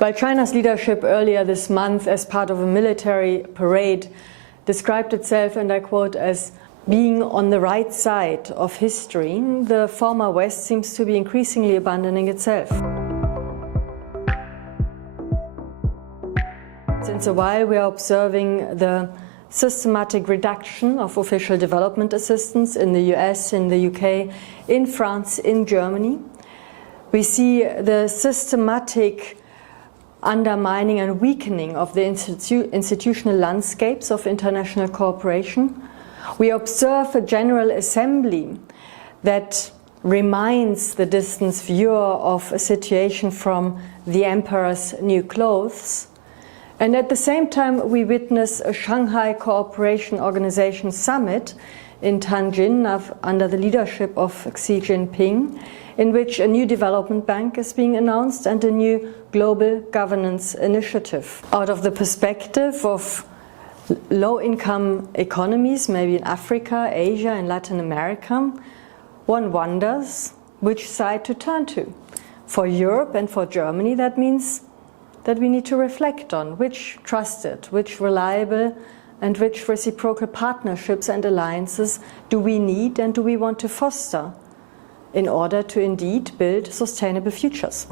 While China's leadership earlier this month, as part of a military parade, described itself, and I quote, as being on the right side of history, the former West seems to be increasingly abandoning itself. Since a while we are observing the systematic reduction of official development assistance in the US, in the UK, in France, in Germany. We see the systematic undermining and weakening of the institutional landscapes of international cooperation. We observe a General Assembly that reminds the distant viewer of a situation from the emperor's new clothes. And at the same time, we witness a Shanghai Cooperation Organization Summit in Tianjin under the leadership of Xi Jinping, in which a new development bank is being announced and a new global governance initiative. Out of the perspective of low-income economies, maybe in Africa, Asia, and Latin America, one wonders which side to turn to. For Europe and for Germany, that means that we need to reflect on which trusted, which reliable, and which reciprocal partnerships and alliances do we need and do we want to foster in order to indeed build sustainable futures.